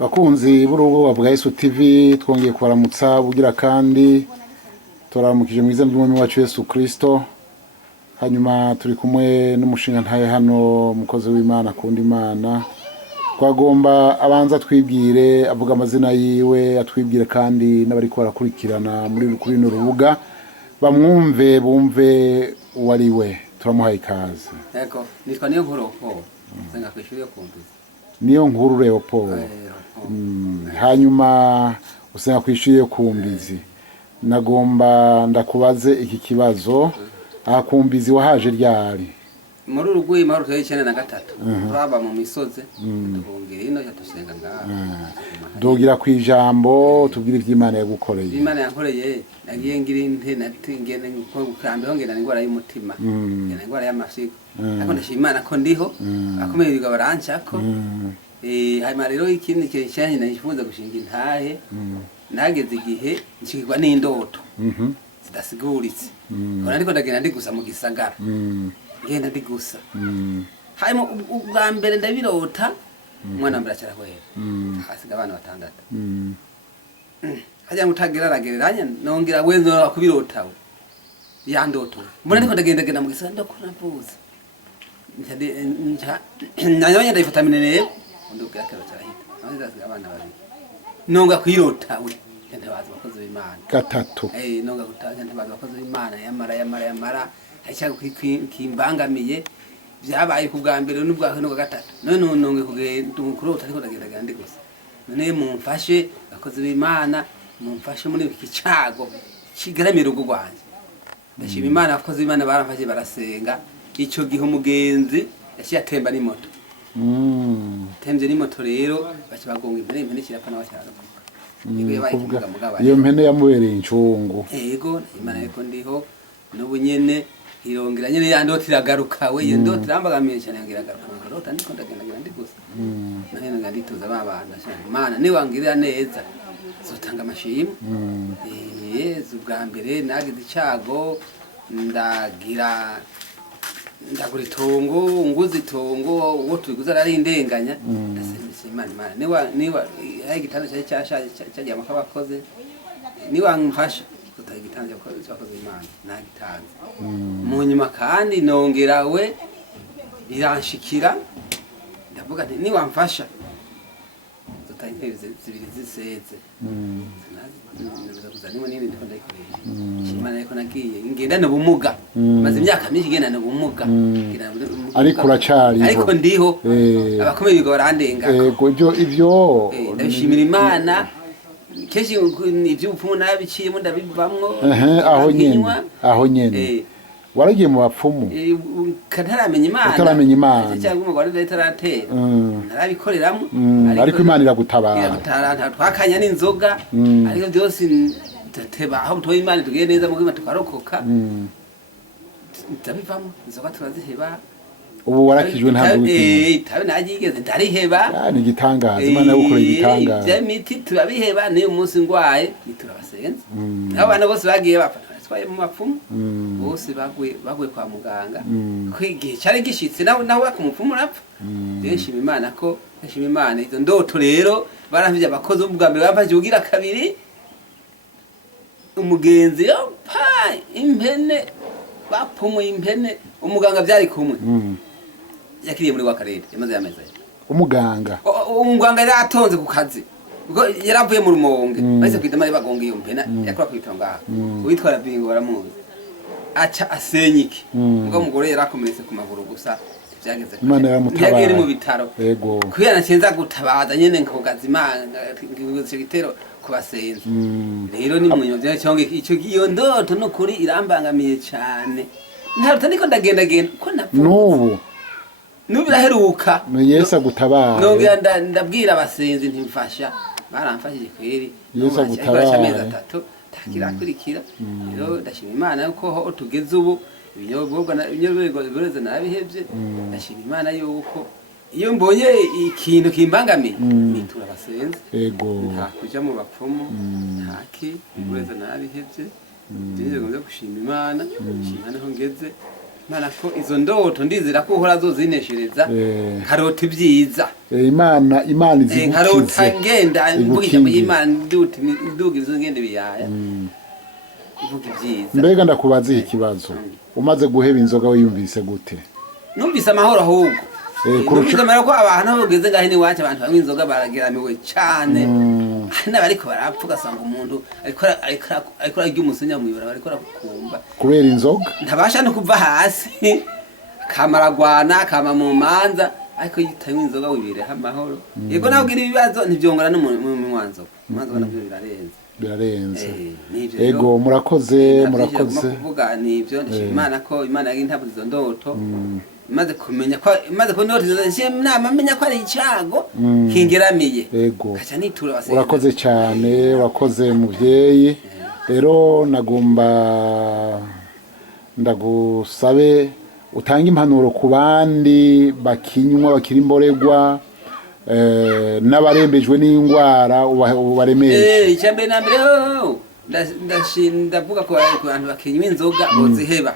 bakunzi b'urubuga bwa Yesu TV twongeye kubaramutsa bugira kandi turaramukije mu izina ry'umwami wacu Yesu Kristo. Hanyuma turi kumwe n'umushinga ntaye hano umukozi w'Imana kundi Imana. Twagomba abanza twibwire avuga amazina yiwe atwibwire kandi n'abari ko barakurikirana kuri no rubuga bamwumve bumve uwari we. Turamuhaye ikaze. Yego nitwa niyo nkuru Paul senga kwishuri yo kumbizi. Niyo nkuru Leopold. Hanyuma usenga kwishuri yo kumbizi. Nagomba ndakubaze iki kibazo akumbizi wahaje ryari? Muri urugwi maru 1993 turaba mu misozi duhungira ino yatusenga ngaha. Dogira kwijambo tubwire ivy'Imana yagukoreye. Imana yankoreye nagiye ngira inte natingene nko gukambe hongera ingwara y'umutima. Ngena ingwara y'amashiko. Ariko ndashima Imana ko ndiho akomererwa barancako. Hanyuma rero ikindi cyane nayifuza gushinga intahe. Nageze igihe nshikirwa n'indoto. Zidasiguritse. Kora ndiko ndagenda ndi gusa mu gisagara. Ngenda ndi gusa. Hanyuma ubwa mbere ndabirota mwana mbere cyarahwera. Hasiga abana batandatu. Hajya mutagira ragereranya nongera wenzo kubirota. Ya ndoto. Mbona ndiko ndagenda mu gisagara ndakora mpuza. Nanyanya ndayifata minene ndubwira ko cyarahita. Hasiga abana babiri. Nonga kwirota we. Ntabaza abakozi b'Imana. Gatatu. Nonga gutaza ntabaza abakozi b'Imana yamara. Hacyaka kimbangamiye byabaye ku bwa mbere n'ubwa kane kwa gatatu none nonge kurota ariko ndagenda ndi gusa none mumfashe abakozi b'Imana mumfashe muri iki cyago kigaramira ugo gwanje ndashima Imana abakozi b'Imana baramfashe barasenga ico gihe umugenzi yaciye atemba ni moto temje ni moto rero baci bagonga impene kirapana bacyarakuka iyo mpene yamubereye incungu yego Imana yeko ndiho n'ubu nyene irongera nyene yandoti iragaruka we yendoti rambagamiye cyane ngiragaruka ngorota ndiko ndagenda ndi gusa nane ngandituza babana cyane Imana ni wangirira neza zotanga amashimwe ubwa mbere nagize icago ndagura itongo nguzi itongo uwo tubiguza ari indenganya ndasemese Imana niwa ari gitanda cyashaje cyagiye amakabakoze niwa mfasha kutagitanze cyakoze Imana nagitanze mu nyuma kandi nongera we biranshikira ndavuga nti ni wamfasha zotanye zibiri ziseze nazo nini ndiko ndayikoresha Imana yako nagiye ngenda n'ubumuga maze imyaka myinshi ngenda n'ubumuga ariko uracari ariko ndiho abakomeye bigo barandenga yego ibyo ndabishimira Imana keshi ivy'ubupfumu nabiciyemo ndabivamwo aho nyene waragiye mu bapfumu kataramenya Imana cyangwa umugore ndataratera narabikoreramwo ariko Imana iragutabara twakanya n'inzoga ariko byose ndateba aho tuwe Imana tugiye neza mu kwima tukarokoka ndabivamwo inzoga turaziheba ubu warakijwe ntabwo tabe nagigeze ndariheba ni gitangaza Imana yagukoreye igitangaza bya miti turabiheba niyo umunsi ngwaye niturabasenze abana bose bagiye bapfa twaye mu mapfumu bose bagwe kwa muganga kwigihe cyari gishitse naho bakumupfumu rapfa yeshima Imana ko yeshima Imana izo ndoto rero baramvye abakozi ubwa mbere bafashe ugira kabiri umugenzi yo pa impene bapfumu impene umuganga byari kumwe yakiriye muri wakarere yamaze yameze umuganga yaratonze ku kazi ubwo yaravuye mu rumonge bahise kwitama bagonga iyo mpena yakora kwitonga witwara bingo baramuzi aca asenyike ubwo umugore yarakomeretse ku maguru gusa byageze Imana yaramutabara yagere mu bitaro yego kuyana cenza gutabaza nyene nkogaza Imana ngicyo gitero kubasenza rero ni mu nyovyo cyonge ico iyo ndoto no kuri irambangamiye cyane ntabwo ndiko ndagenda ko n'ubu nubiraheruka Yesu agutabara nongera ndabwira abasenzi ntimfasha baramfashije kweri Yesu agutabara amezi 3 takirakurikira rero ndashima Imana yuko ho tugeze ubu ibinyobwa bireze nabihebye ndashima Imana yuko iyo mbonye ikintu kimbangamiye nitura abasenzi yego nta kuja mu bapfumu ntaki bireze nabihebye ndije ngomba gushima Imana shima naho ngeze Imana ko izo ndoto ndizira ko uhora zozineshereza karoti byiza imana izigukize nkarota ngenda mvuga ijambo y'Imana ndugiriza ngende biyaya mvuga ibyiza. Mbega ndakubaza iki kibazo umaze guheba inzoga wiyumvise gute? Numvise amahoro ahubwo numvise amahoro ko abantu bageze ngaho ni wacu abantu banywa inzoga barageramiwe cyane n'abariko barapfa ugasanga umuntu ariko arya umusinya mu ibara bariko arakumva kubera inzoga ntabasha no kuva hasi kamaragwana kama mu manza ariko yitanywe inzoga wibireho amahoro yego nawe ugira ibibazo ntibyongora no mu mwanzo nabyo birarenze ego murakoze kuvuga nibyo ndashima Imana ko Imana yagi ntabwo izo ndoto maze kumenya ko maze kundoto nama menya ko ari icago kingeramiye kaca nitura base. Urakoze cyane urakoze muvyeyi rero nagomba ndagusabe utanga impanuro ku bandi bakinywa bakiri imboregwa n'abarembejwe n'indwara ubaremeshe. Icyambere na mbere ndavuga ko abantu bakinywa inzoga boziheba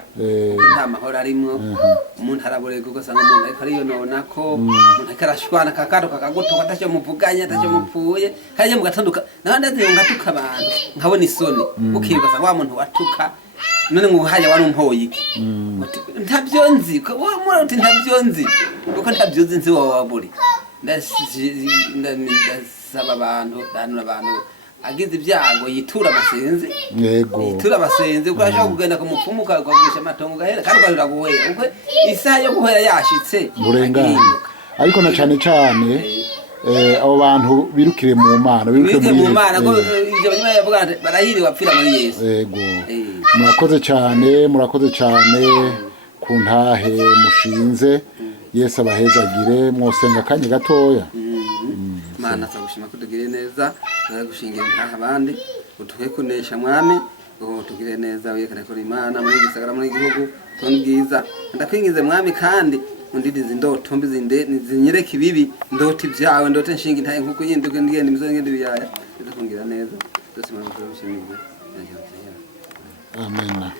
nta mahoro arimo umuntu araborega ugasanga umuntu ariko ariyonona ko umuntu ariko arashwana kakado kakagutoka atacyo muvuganya atacyo mupfuye kandi mugatanduka naho ndaziyo ngatuka abantu nkabona isoni ukibaza wa muntu watuka none muhanya wari umpoye iki ntabyo nzi ko uti ntabyo nzi uko ntabyo nzi wowe waburi ndasaba abantu danura abantu agize ibyago yitura abasenzi yitura abasenzi uko ashaka kugenda ku mupfumu ukagurisha amatongo gahera kandi ukajura guhera uko isaha yo guhera yashitse burengana ariko na cyane abo bantu birukire mu Mana birukire mu Mana ko ibyo banyuma yavuga barahiri wapfira muri Yesu. Yego murakoze cyane ku ntahe mushinze Yesu abahezagire mwosenga kanye gatoya. Mana tsagushima kutugire neza baragushingira ntaha abandi utuhe kunesha mwami tugire neza wekane ko Imana muri gisagara muri gihugu tondwiza ndakwingize mwami kandi undirize indoto mbi zinyereka ibibi ndoti byawe ndote nshinga intahe nkuko yinduke ngende imizongende biyaya bizakungira neza byose Mana tubishimire. Amen.